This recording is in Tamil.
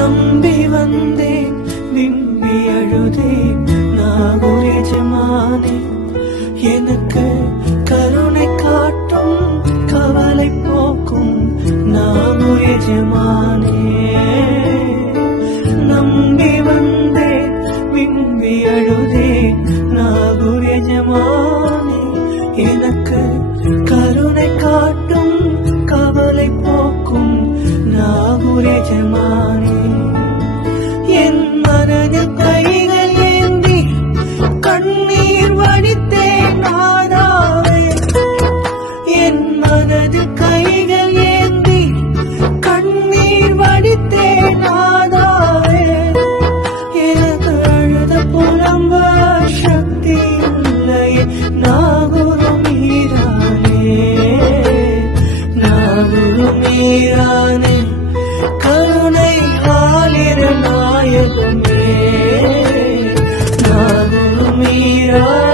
நம்பி வந்தேன் விம்பி அழுதேன் நாகூர் எஜமானே எனக்கு கருணை காட்டும் கவலை போக்கும் நாகூர் எஜமானே நம்பி வந்தேன் விம்பி அழுதேன் நாகூர் எஜமானே எனக்கு கருணை காட்டும் கவலை போக்கும் நாகூர் எஜமானே என் மனதில் கைகள் ஏந்தி கண்ணீர் வடித்தேன் நாதாவே என் மனதில் கைகள் ஏந்தி கண்ணீர் வடித்தேன் நாதாவே எனக்கு அழுத புலம்ப சக்தி இல்லையே நாகூர் மீரானே நாகூர் மீரானே கருணை ஆலிர நாயகமே நாகூர் மீரானே